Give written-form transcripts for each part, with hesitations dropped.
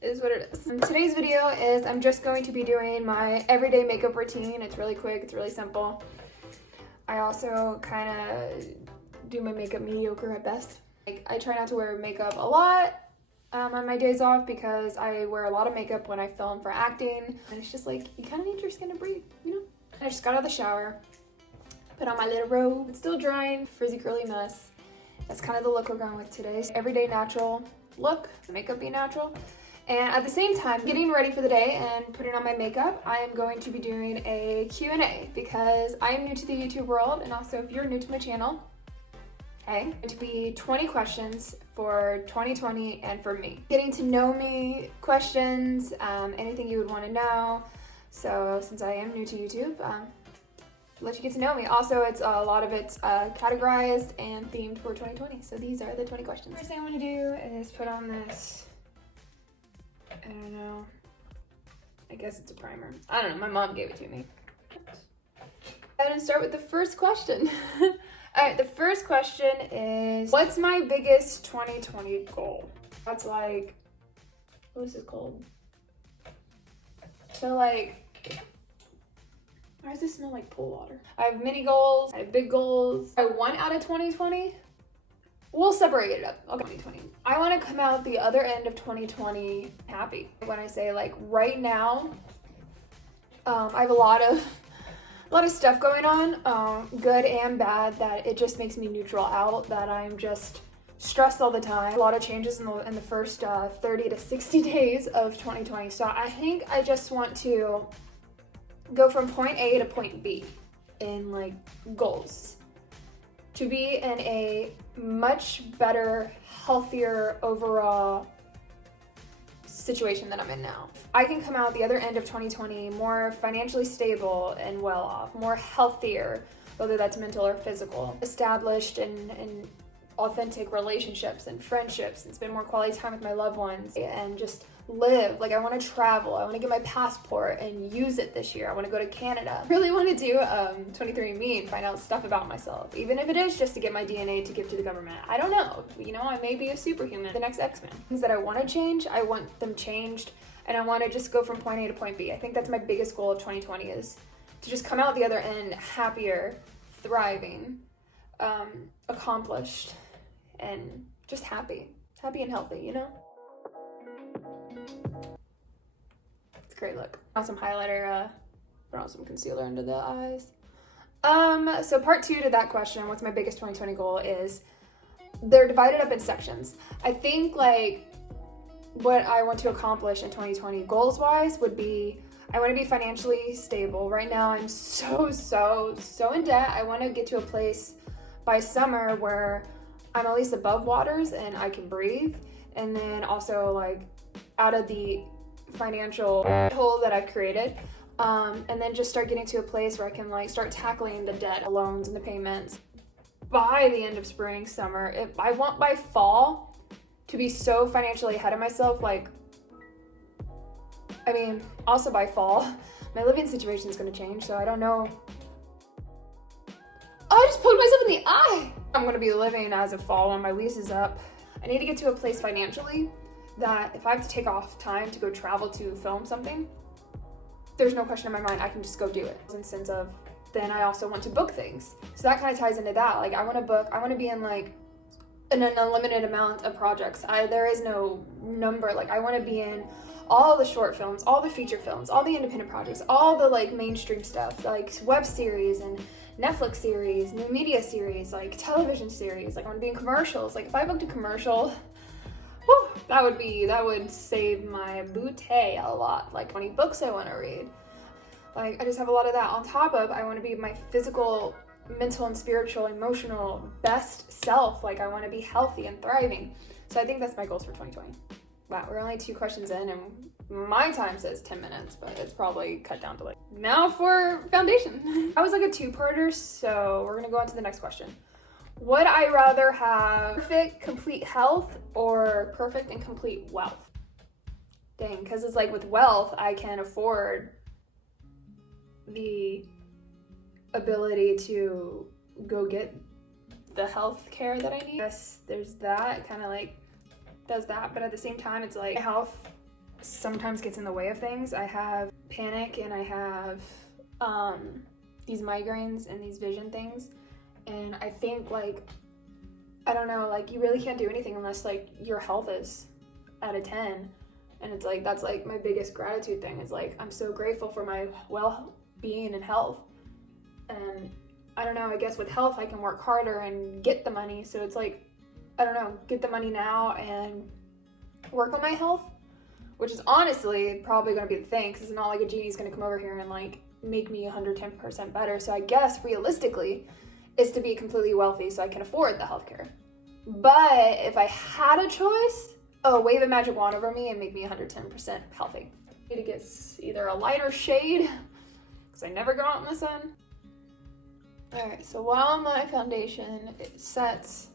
is what it is. Today's video is I'm just going to be doing my everyday makeup routine. It's really quick, it's really simple. I also kind of do my makeup mediocre at best. Like, I try not to wear makeup a lot on my days off because I wear a lot of makeup when I film for acting. And it's just like, you kind of need your skin to breathe, you know? I just got out of the shower, put on my little robe. It's still drying, frizzy curly mess. That's kind of the look we're going with today. So everyday natural look, makeup be natural. And at the same time, getting ready for the day and putting on my makeup, I am going to be doing a Q&A because I am new to the YouTube world, and also if you're new to my channel, hey, it's going to be 20 questions for 2020 and for me. Getting to know me questions, anything you would want to know. So since I am new to YouTube, let you get to know me. Also, it's a lot of it's categorized and themed for 2020. So these are the 20 questions. First thing I want to do is put on this, I don't know, I guess it's a primer. I don't know, my mom gave it to me. I'm gonna start with the first question. All right, the first question is, what's my biggest 2020 goal? That's like, what is this called? So like, why does this smell like pool water? I have mini goals, I have big goals. I want out of 2020. We'll separate it up. Okay, 2020. I want to come out the other end of 2020 happy. When I say like right now, I have a lot of stuff going on, good and bad, that it just makes me neutral out, that I'm just stressed all the time. A lot of changes in the first 30 to 60 days of 2020. So I think I just want to go from point A to point B in like goals, to be in a much better, healthier overall situation that I'm in now. I can come out the other end of 2020 more financially stable and well off, more healthier, whether that's mental or physical, established and authentic relationships and friendships, and spend more quality time with my loved ones, and just live. Like, I want to travel. I want to get my passport and use it this year. I want to go to Canada. I really want to do 23andMe and find out stuff about myself, even if it is just to get my DNA to give to the government. I don't know. You know, I may be a superhuman, the next X-Men. Things that I want to change, I want them changed, and I want to just go from point A to point B. I think that's my biggest goal of 2020, is to just come out the other end happier, thriving, accomplished, and just happy and healthy, you know? It's a great look. Put on some highlighter, put on some concealer under the eyes. So part 2 to that question, what's my biggest 2020 goal, is they're divided up in sections. I think like what I want to accomplish in 2020 goals wise would be, I want to be financially stable. Right now I'm so in debt. I want to get to a place by summer where I'm at least above waters and I can breathe, and then also like out of the financial hole that I've created, and then just start getting to a place where I can like start tackling the debt, the loans, and the payments by the end of spring, summer. I want by fall to be so financially ahead of myself. Like, I mean, also by fall, my living situation is going to change, so I don't know. Oh, I just poked myself in the eye. I'm going to be living as of fall when my lease is up. I need to get to a place financially that if I have to take off time to go travel to film something, there's no question in my mind, I can just go do it. In the sense of, then I also want to book things. So that kind of ties into that. Like, I want to book, I want to be in like an unlimited amount of projects. There is no number. Like, I want to be in all the short films, all the feature films, all the independent projects, all the like mainstream stuff, like web series and Netflix series, new media series, like television series. Like, I want to be in commercials. Like, if I booked a commercial, whew, that would save my bootay a lot. Like, 20 books I want to read. Like, I just have a lot of that. On top of, I want to be my physical, mental and spiritual, emotional best self. Like, I want to be healthy and thriving. So I think that's my goals for 2020. Wow, we're only 2 questions in, and my time says 10 minutes, but it's probably cut down to like, now for foundation. I was like a 2-parter, so we're gonna go on to the next question. Would I rather have perfect, complete health or perfect and complete wealth? Dang, because it's like with wealth, I can afford the ability to go get the health care that I need. Yes, there's that, kind of like does that, but at the same time, it's like health sometimes gets in the way of things. I have panic and I have these migraines and these vision things. And I think like, I don't know, like you really can't do anything unless like your health is at a 10. And it's like, that's like my biggest gratitude thing is like, I'm so grateful for my well-being and health. And I don't know, I guess with health, I can work harder and get the money. So it's like, I don't know, get the money now and work on my health, which is honestly probably going to be the thing, because it's not like a genie's going to come over here and like make me 110% better. So I guess realistically is to be completely wealthy so I can afford the healthcare. But if I had a choice, wave a magic wand over me and make me 110% healthy. I need to get either a lighter shade, because I never go out in the sun. Alright, so while my foundation sets,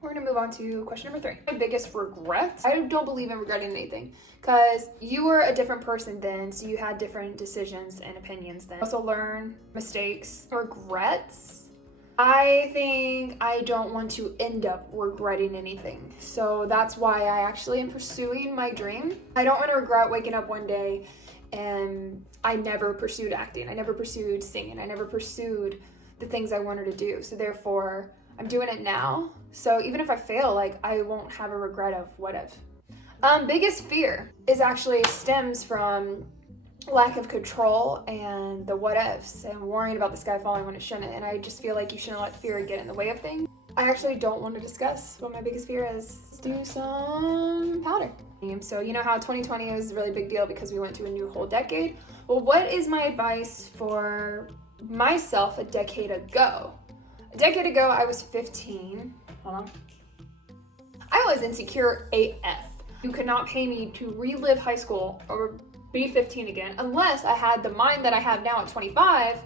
we're gonna move on to question number 3. My biggest regret? I don't believe in regretting anything, because you were a different person then, so you had different decisions and opinions then. Also learn mistakes. Regrets? I think I don't want to end up regretting anything. So that's why I actually am pursuing my dream. I don't want to regret waking up one day and I never pursued acting. I never pursued singing. I never pursued the things I wanted to do. So therefore, I'm doing it now. So even if I fail, like I won't have a regret of what if. Biggest fear is actually stems from lack of control and the what ifs and worrying about the sky falling when it shouldn't. And I just feel like you shouldn't let fear get in the way of things. I actually don't want to discuss what my biggest fear is. Let's do some powder. So you know how 2020 is a really big deal because we went to a new whole decade? Well, what is my advice for myself a decade ago? A decade ago, I was 15. Hold on. I was insecure AF. You could not pay me to relive high school or be 15 again unless I had the mind that I have now at 25.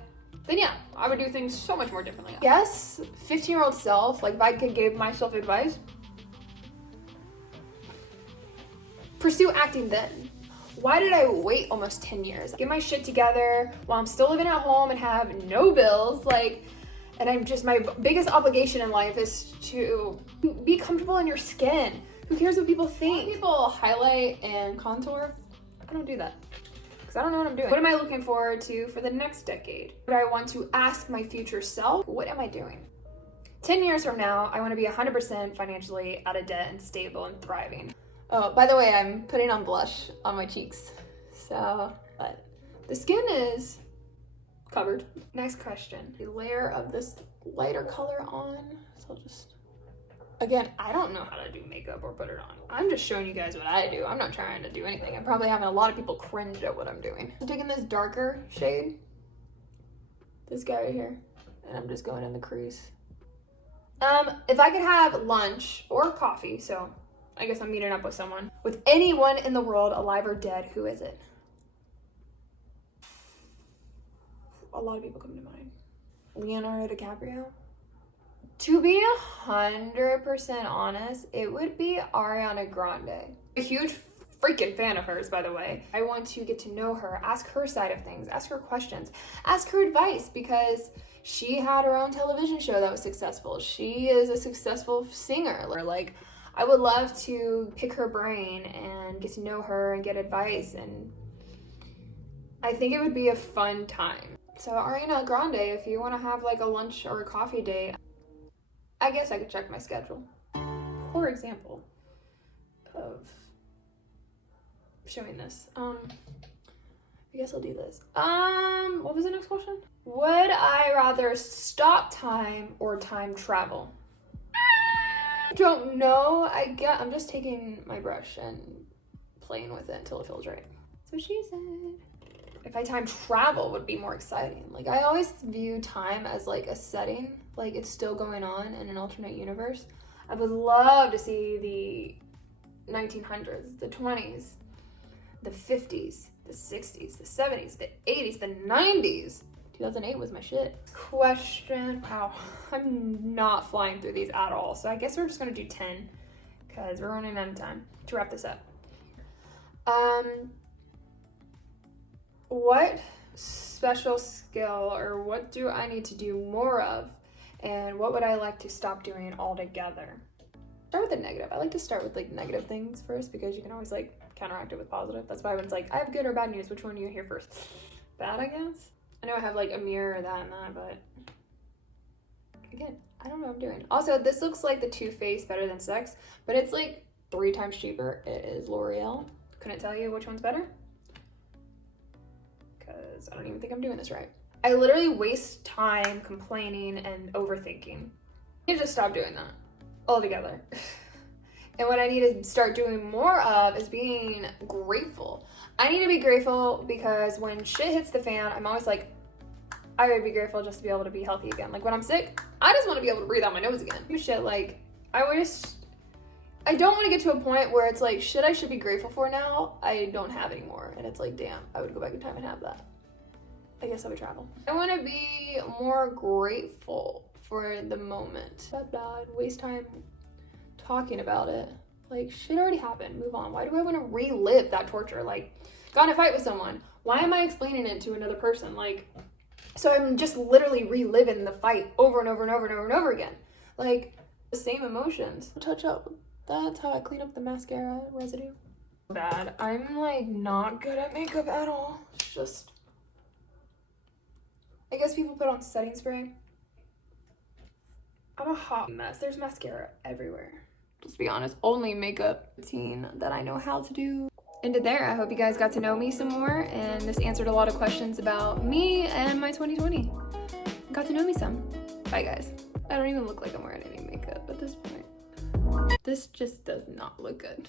Then yeah, I would do things so much more differently. Yes, 15-year-old self, like if I could give myself advice, pursue acting then. Why did I wait almost 10 years? Get my shit together while I'm still living at home and have no bills, and I'm just, my biggest obligation in life is to be comfortable in your skin. Who cares what people think? People highlight and contour. I don't do that because I don't know what I'm doing. What am I looking forward to for the next decade? What do I want to ask my future self? What am I doing? 10 years from now, I want to be 100% financially out of debt and stable and thriving. Oh, by the way, I'm putting on blush on my cheeks. So, but the skin is covered. Next question. A layer of this lighter color on. So I'll just... Again, I don't know how to do makeup or put it on. I'm just showing you guys what I do. I'm not trying to do anything. I'm probably having a lot of people cringe at what I'm doing. I'm taking this darker shade, this guy right here, and I'm just going in the crease. If I could have lunch or coffee, so I guess I'm meeting up with someone, with anyone in the world, alive or dead, who is it? A lot of people come to mind. Leonardo DiCaprio? To be 100% honest, it would be Ariana Grande. A huge freaking fan of hers, by the way. I want to get to know her, ask her side of things, ask her questions, ask her advice, because she had her own television show that was successful. She is a successful singer. Like, I would love to pick her brain and get to know her and get advice, and I think it would be a fun time. So Ariana Grande, if you want to have like a lunch or a coffee date, I guess I could check my schedule. Poor example of showing this. I guess I'll do this. What was the next question? Would I rather stop time or time travel? Don't know. I'm just taking my brush and playing with it until it feels right. That's what she said. If I time travel, would be more exciting. Like, I always view time as like a setting, like it's still going on in an alternate universe. I would love to see the 1900s, the 20s, the 50s, the 60s, the 70s, the 80s, the 90s. 2008 was my shit. Question. Wow, I'm not flying through these at all. So I guess we're just gonna do 10 because we're running out of time to wrap this up. What special skill or what do I need to do more of, and what would I like to stop doing altogether? Start with the negative. I like to start with like negative things first because you can always like counteract it with positive. That's why when it's like, I have good or bad news, which one do you hear first? Bad, I guess. I know I have like a mirror, that and that, but again, I don't know what I'm doing. Also, this looks like the Too Faced Better Than Sex, but it's like 3 times cheaper. It is L'Oreal. Couldn't tell you which one's better because I don't even think I'm doing this right. I literally waste time complaining and overthinking. I need to just stop doing that altogether. And what I need to start doing more of is being grateful. I need to be grateful because when shit hits the fan, I'm always like, I would be grateful just to be able to be healthy again. Like when I'm sick, I just want to be able to breathe out my nose again. Shit, like, I don't want to get to a point where it's like, shit I should be grateful for now, I don't have anymore. And it's like, damn, I would go back in time and have that. I guess I would travel. I want to be more grateful for the moment. Blah, waste time talking about it. Like, shit already happened, move on. Why do I want to relive that torture? Like, got in a fight with someone, why am I explaining it to another person? Like, so I'm just literally reliving the fight over and over and over and over and over again. Like, the same emotions. Touch up. That's how I clean up the mascara residue. Bad. I'm like not good at makeup at all. It's just, I guess people put on setting spray. I'm a hot mess. There's mascara everywhere. Let's be honest, only makeup routine that I know how to do. Ended there. I hope you guys got to know me some more, and this answered a lot of questions about me and my 2020. Got to know me some. Bye guys. I don't even look like I'm wearing any makeup at this point. This just does not look good.